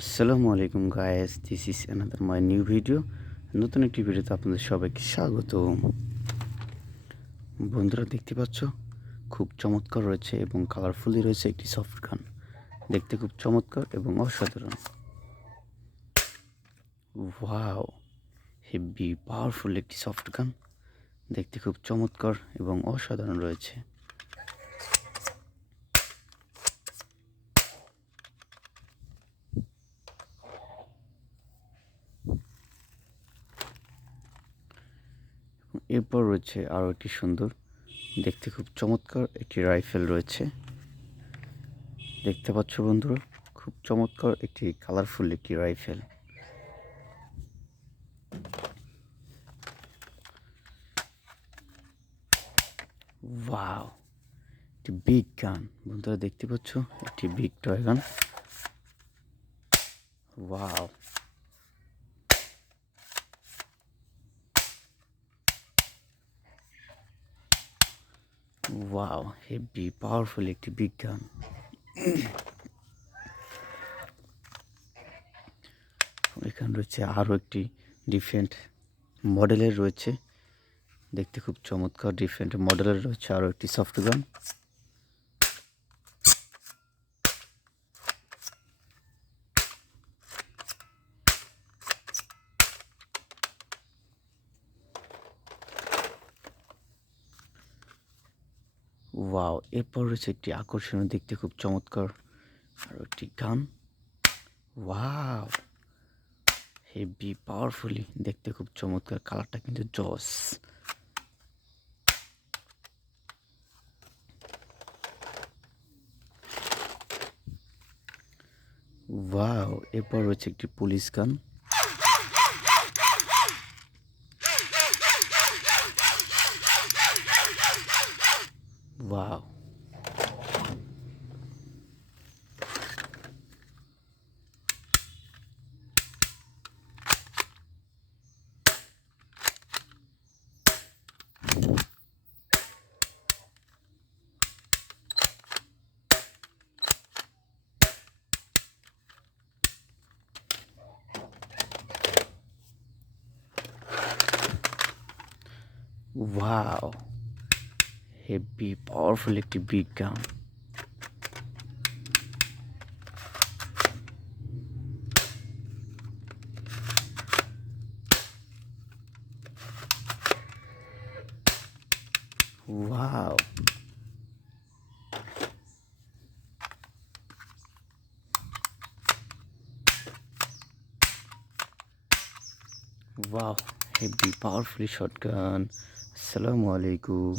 আসসালামু আলাইকুম guys, this is another my new video. নতুন একটি ভিডিওতে আপনাদের সবাইকে স্বাগত। বন্ধুরা দেখতে পাচ্ছ, খুব চমৎকার রয়েছে এবং কালারফুলি রয়েছে একটি সফট গান। দেখতে খুব চমৎকার এবং অসাধারণ। ওয়াও, হেভি পাওয়ারফুল একটি সফট গান। দেখতে খুব চমৎকার এবং অসাধারণ রয়েছে। এরপর রয়েছে আরও একটি সুন্দর, দেখতে খুব চমৎকার একটি রাইফেল রয়েছে। দেখতে পাচ্ছ বন্ধুরা, খুব চমৎকার একটি কালারফুল একটি রাইফেল। ওয়াও, একটি বিগ গান। বন্ধুরা দেখতে পাচ্ছ, একটি বিগ টয় গান। ওয়াও, ওয়াও, হেভি পাওয়ারফুল একটি বিগ গান। এখানে রয়েছে আরও একটি ডিফারেন্ট মডেলের রয়েছে। দেখতে খুব চমৎকার ডিফারেন্ট মডেলের রয়েছে আরও একটি সফট গান। ওয়াও, এরপর রয়েছে একটি আকর্ষণীয়, দেখতে খুব চমৎকার আরও একটি গান। ওয়াও, হেভি পাওয়ারফুলি, দেখতে খুব চমৎকার, কালারটা কিন্তু জস। ওয়াও, এরপর রয়েছে একটি পুলিশ গান। ওয়াও, ওয়াও, হেভি পাওয়ারফুল একটি বিগ গান। Wow, wow, heavy powerfully shotgun. আসসালামু আলাইকুম।